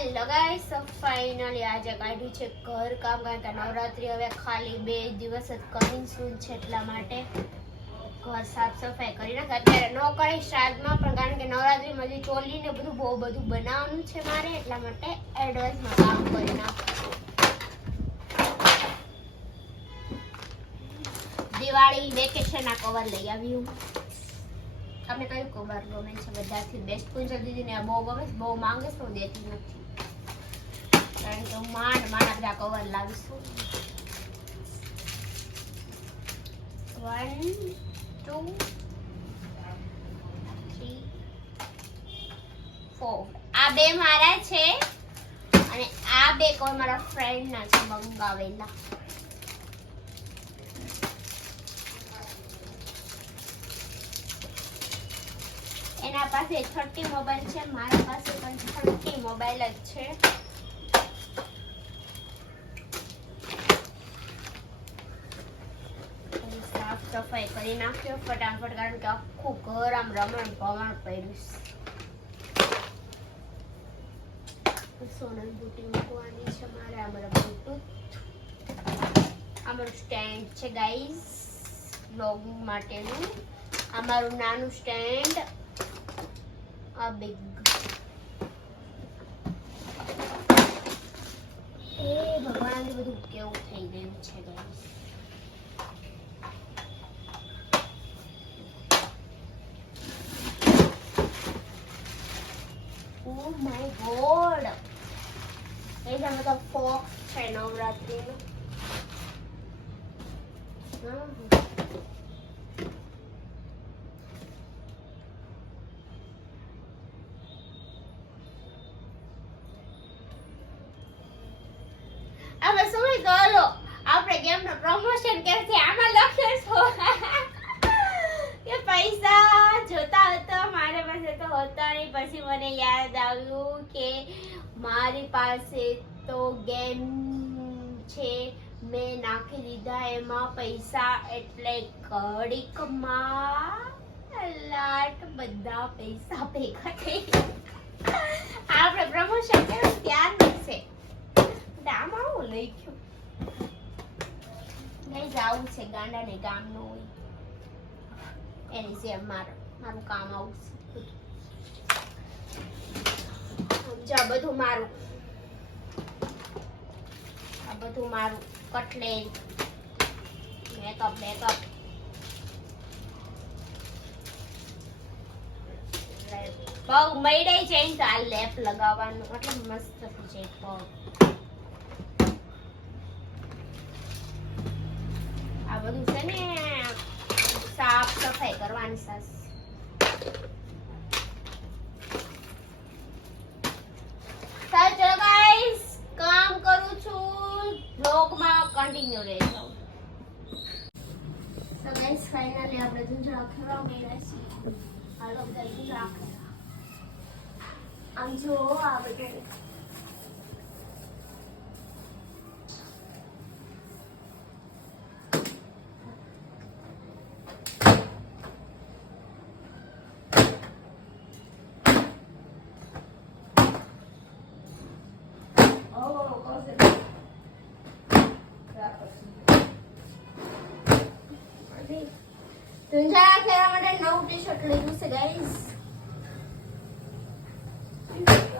Hello guys finally આજે કાઢ્યું છે ઘર કામ કારણ કે નવરાત્રી હવે ખાલી બે દિવસ જ કમિંગ સૂન છે એટલા માટે ઘર સાફ સફાઈ કરી નાખે. અત્યારે ન કરી શ્રાદ્ધમાં પણ કારણ કે નવરાત્રીમાં હજી ચોલી ને બધું બહુ બધું બનાવવાનું છે મારે, એટલા માટે એડવાન્સમાં કામ કરી નાખું. દિવાળી વેકેશનના કવર લઈ આવ્યું તમને કયું કવર ગમે છે? બધાથી બેસ્ટ કુંજલ દીદીને આ બહુ ગમે છે? બહુ માંગે છે? હું દેતી નથી. કારણ કે હું માંડ માંડ બધા કવર લાવીશું. વન ટુ આ બે મારા છે અને આ બે કવર મારા ફ્રેન્ડના છે, મંગાવેલા. એના પાસે થર્ટી મોબાઈલ છે, મારા પાસે પણ થર્ટી મોબાઈલ જ છે પછી સાફ સફાઈ કરી નાખ્યો ફટાફટ કારણ કે આખું ઘર આમ રમણ ભમણ પડ્યું સોનલ બુટી મૂકવાની છે મારે આ મારા બ્લૂટૂથ આ મારું સ્ટેન્ડ છે ગાઈઝ બ્લોગિંગ માટેનું. આ મારું નાનું સ્ટેન્ડ. આ બિગ એ ભગવાન બધું કેવું થઈ ગયું છે guys. My god. એ જ અમે તો ફોક્સ છે નવરાત્રીનું હમ. હવે શું કરો આપણે ગેમનું પ્રમોશન કરશે આમાં લખ્યું છે કે પૈસા જોતા હતા મારા પાસે તો હતા નહીં પછી મને યાદ આવ્યું કે મારી પાસે તો ગેમ છે, મેં નાખી દીધા, એમાં પૈસા એટલે લાટ બધા પૈસા ભેગા થઈ આપણે પ્રમોશન કર્યું ત્યાર છે આવું લઈ લખ્યું નહીં જવું છે ગાંડા ને ગામનું. હોય એની જેમ મારું મારું કામ આવું છે. આ બધું મારું. આ બધું મારું કટલેટ મેકઅપ મેકઅપ પગ મળે છે એમ તો આ લેપ લગાવવાનું. એટલે મસ્ત થઈ જાય પગ આ બધું છે ને, સાફ સફાઈ કરવાની સાસ સારું ચલો ગાઈસ કામ કરું છું બ્લોગમાં કન્ટિન્યુ રહેજો તો ગાઈસ ફાઇનલી આપણે દૂધરા ખેવા ગયા છીએ હાલો બધા ખેવા આમ જો આ બધું ધુંજાળા ખેરવા માટે નવું ટી શર્ટ લીધું છે ગાઈઝ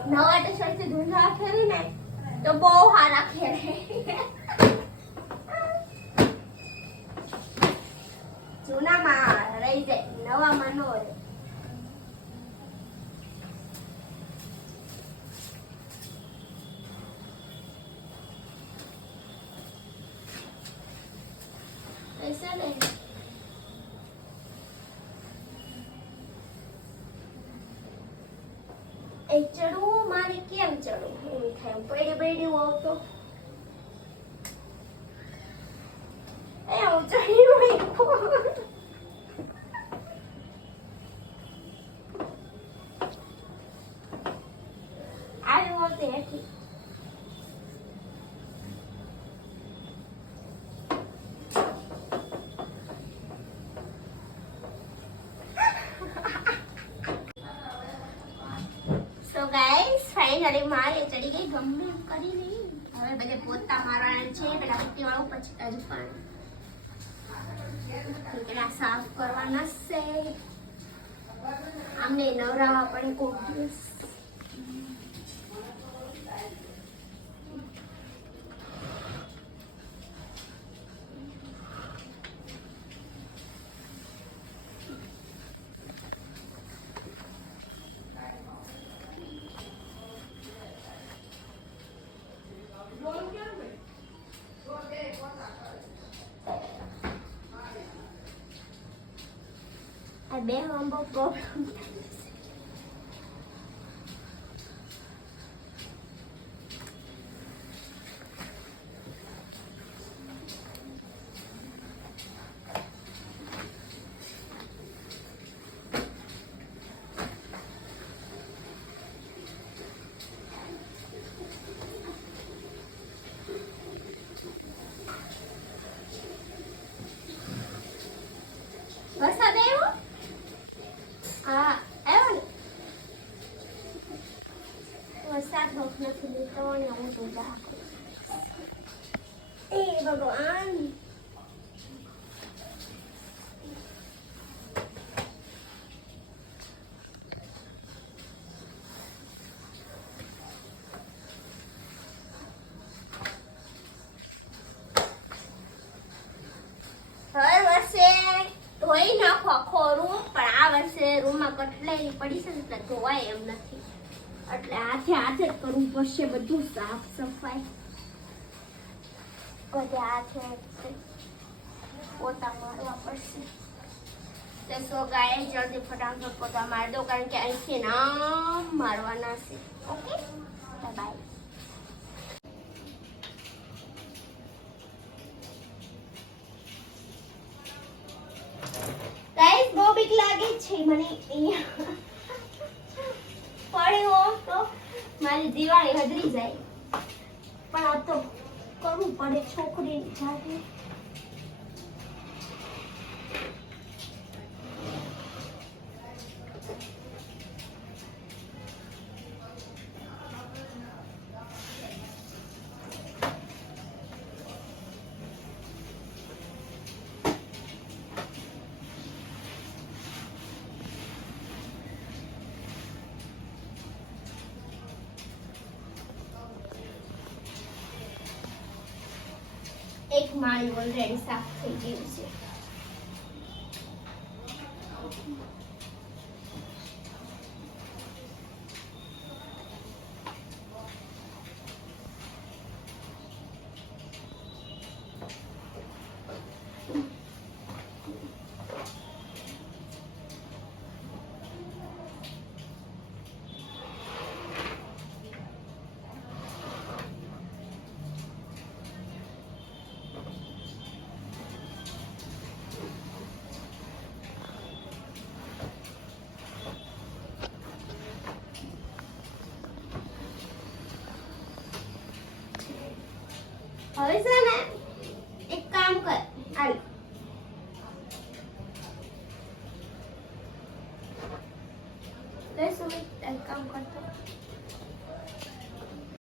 નવા ટી શર્ટથી ધુંજાળા ખેરી ને, તો બહુ સારા ખેરે. જૂનામાં રહી જાય, નવામાં ન હોય પૈસા લઈ એ ચડવું, મારે કેમ ચડવું? એમ થાય પડી પડી હોવ તો. એ હું ચડી નહીં. સો અરે મારે ચડી ગઈ, ગમે એમ કરી નહીં હવે બધે પોતા મારવાના છે, પેલા પટ્ટી વાળું પછી તાજુ પાણી. પેલા સાફ કરવાના છે. આમને નવરાવા પડે કોક દિવસ. આ બે બહુ પ્રોબ્લેમ વરસાદ આવ્યો હા આવ્યો ને વરસાદ હોક રાખું એ ભગવાન હર વર્ષે ધોઈ નાખો આખો રૂમ પણ આ વર્ષે રૂમમાં કટલેલી પડી છે ને ધોવાય એમ નથી. એટલે હાથે હાથે જ કરવું પડશે બધું સાફ સફાઈ બધે હાથે હાથે પોતા મારવા પડશે તો સો ગાય જલ્દી ફટાફટ પોતા મારી દો કારણ કે અહીંથી નામ મારવાના છે ઓકે બાય ગાઈસ બહુ બીક લાગે છે મને અહીંયા પડ્યો તો મારી દિવાળી હદરી જાય. પણ આ તો કરવું પડે છોકરીની જાતે. એક માળી ઓલરેડી સાફ થઈ ગયું છે હવે છે ને